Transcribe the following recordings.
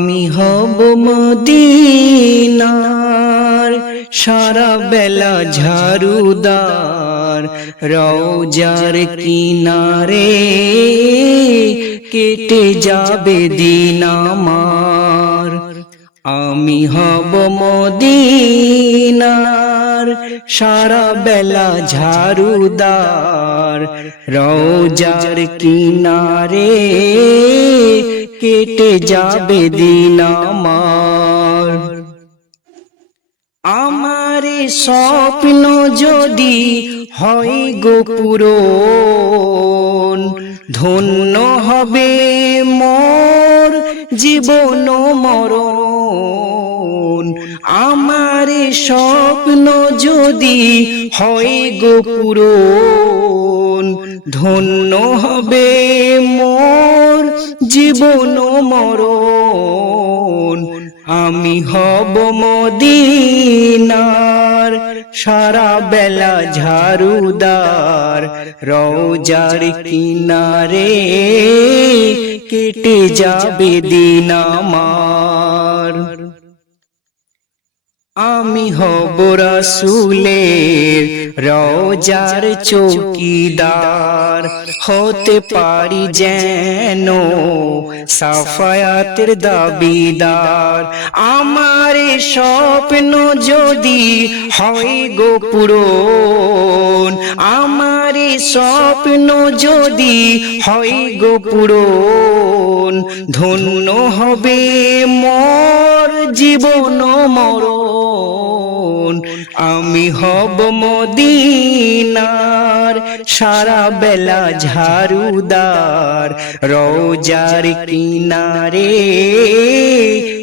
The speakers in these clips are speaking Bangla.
আমি হব মদিনার সারা বেলা ঝাড়ুদার, রওজার কিনারে কেটে যাবে দিন আমার। আমি হব মদিনার সারা বেলা ঝাড়ুদার, রওজার কিনারে কেটে যাবে দিন আমার। আমার স্বপ্ন যদি হয় গো পূরণ, ধন্য হবে মোর জীবন মরণ। আমার স্বপ্ন যদি হয় গো পূরণ, ধন্য হবে মোর জীবন মরণ। আমি হব মদিনার সারা বেলা ঝাড়ুদার, রওজার কিনারে কেটে যাবে দিন আমার। আমি হব রাসূলের রওজার চৌকিদার, হতে পারি যেন সাফায়াতের দাবিদার। আমার স্বপ্ন যদি হয় গো পূরণ, আমার স্বপ্ন যদি হয় গো পূরণ, ধন্য হবে মোর জীবন মরণ। আমি হব মদিনার সারা বেলা ঝাড়ুদার, রওজার কিনারে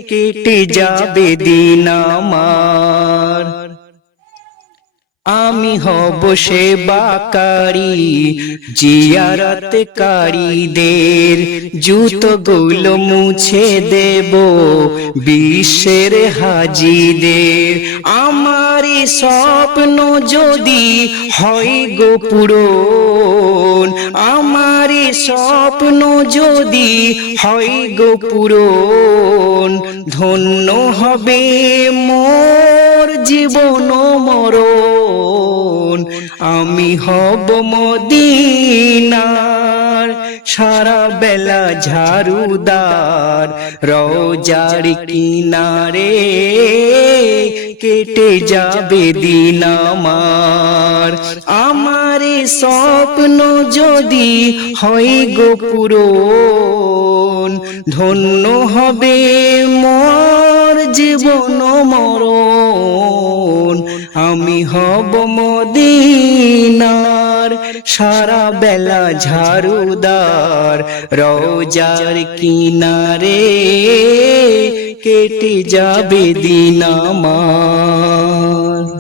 কেটে যাবে দিন আমার। আমি হব সেবাকারী জিয়ারতকারীদের, জুতোগুলো মুছে দেব বিশ্বের হাজীদের। আমার স্বপ্ন যদি হয় গো পূরণ, আমার স্বপ্ন যদি হয় গো পূরণ, ধন্য হবে মোর জীবন মরণ। আমি হব মদিনার সারা বেলা ঝাড়ুদার, রওজার কিনারে কেটে যাবে দিন আমার। আমার স্বপ্ন যদি হয় গো পূরণ, ধন্য হবে মোর জীবন মরণ। আমি হব মদিনার সারা বেলা ঝাড়ুদার, রওজার কিনারে কেটে যাবে দিন আমার।